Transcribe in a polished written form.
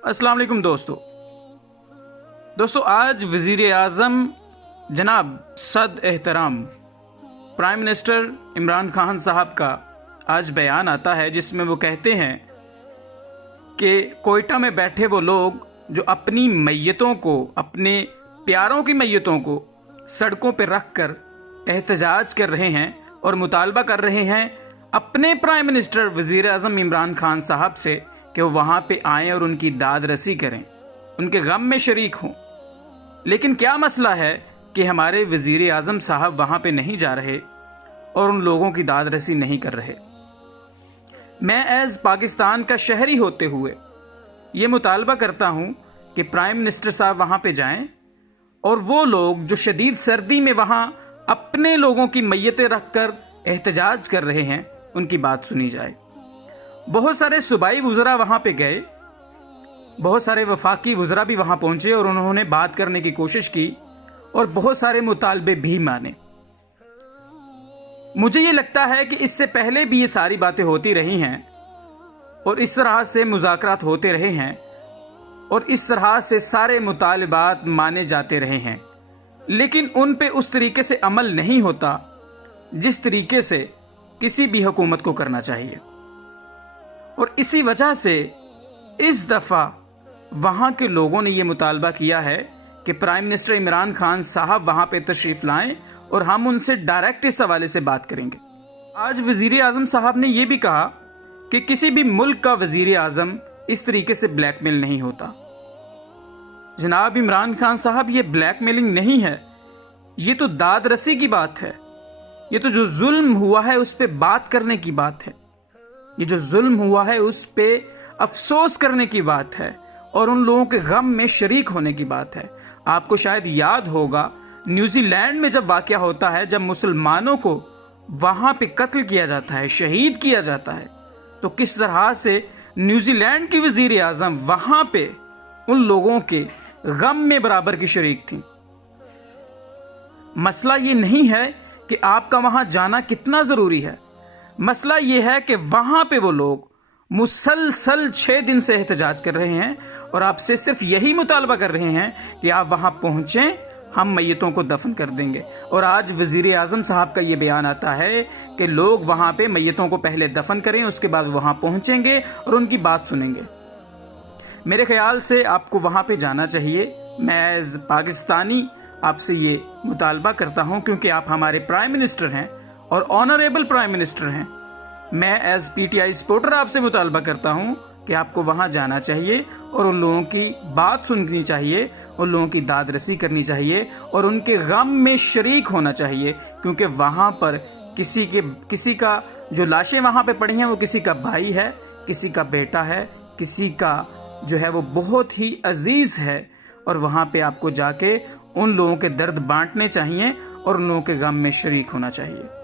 अस्सलाम वालेकुम दोस्तों आज वज़ीर आज़म जनाब सद एहतराम प्राइम मिनिस्टर इमरान खान साहब का आज बयान आता है जिसमें वो कहते हैं कि कोयटा में बैठे वो लोग जो अपनी मैयतों को, अपने प्यारों की मैयतों को सड़कों पर रख कर एहतजाज कर रहे हैं और मुतालबा कर रहे हैं अपने प्राइम मिनिस्टर वज़ीर आज़म इमरान खान साहब से कि वो वहाँ पे आएँ और उनकी दाद रसी करें, उनके गम में शरीक हों। लेकिन क्या मसला है कि हमारे वज़ीर आज़म साहब वहाँ पे नहीं जा रहे और उन लोगों की दाद रसी नहीं कर रहे। मैं एज पाकिस्तान का शहरी होते हुए ये मुतालबा करता हूँ कि प्राइम मिनिस्टर साहब वहाँ पे जाएं और वो लोग जो शदीद सर्दी में वहाँ अपने लोगों की मैयतें रख कर एहतजाज कर रहे हैं, उनकी बात सुनी जाए। बहुत सारे सूबाई वुज़रा वहाँ पे गए, बहुत सारे वफाकी वुज़रा भी वहाँ पहुँचे और उन्होंने बात करने की कोशिश की और बहुत सारे मुतालबे भी माने। मुझे ये लगता है कि इससे पहले भी ये सारी बातें होती रही हैं और इस तरह से मुज़ाकरात होते रहे हैं और इस तरह से सारे मुतालबात माने जाते रहे हैं, लेकिन उन पे उस तरीके से अमल नहीं होता जिस तरीके से किसी भी हुकूमत को करना चाहिए। और इसी वजह से इस दफ़ा वहाँ के लोगों ने ये मुतालबा किया है कि प्राइम मिनिस्टर इमरान खान साहब वहाँ पे तशरीफ़ लाएं और हम उनसे डायरेक्ट इस हवाले से बात करेंगे। आज वज़ीर आज़म साहब ने यह भी कहा कि किसी भी मुल्क का वज़ीर आज़म इस तरीके से ब्लैकमेल नहीं होता। जनाब इमरान खान साहब, ये ब्लैकमेलिंग नहीं है, ये तो दाद रसी की बात है। ये तो जो जुल्म हुआ है उस पे बात करने की बात है। ये जो जुल्म हुआ है उस पे अफसोस करने की बात है और उन लोगों के गम में शरीक होने की बात है। आपको शायद याद होगा न्यूजीलैंड में जब वाकया होता है, जब मुसलमानों को वहां पे कत्ल किया जाता है, शहीद किया जाता है, तो किस तरह से न्यूजीलैंड की वजीर आजम वहां पे उन लोगों के गम में बराबर की शरीक थी। मसला ये नहीं है कि आपका वहां जाना कितना जरूरी है, मसला ये है कि वहां पे वो लोग मुसलसल 6 दिन से एहतजाज कर रहे हैं और आपसे सिर्फ यही मुतालबा कर रहे हैं कि आप वहां पहुंचें, हम मैयतों को दफन कर देंगे। और आज वजीर आजम साहब का ये बयान आता है कि लोग वहां पे मैयतों को पहले दफन करें, उसके बाद वहां पहुंचेंगे और उनकी बात सुनेंगे। मेरे ख्याल से आपको वहां पे जाना चाहिए। मैं एज पाकिस्तानी आपसे ये मुतालबा करता हूं क्योंकि आप हमारे प्राइम मिनिस्टर हैं और ऑनरेबल प्राइम मिनिस्टर हैं। मैं एज पीटीआई सपोर्टर आपसे मुतालबा करता हूं कि आपको वहां जाना चाहिए और उन लोगों की बात सुननी चाहिए, उन लोगों की दाद रसी करनी चाहिए और उनके गम में शरीक होना चाहिए, क्योंकि वहां पर किसी का जो लाशें वहां पे पड़ी हैं वो किसी का भाई है, किसी का बेटा है, किसी का जो है वो बहुत ही अजीज है। और वहां पे आपको जाके उन लोगों के दर्द बांटने चाहिए और उन लोगों के गम में शरीक होना चाहिए।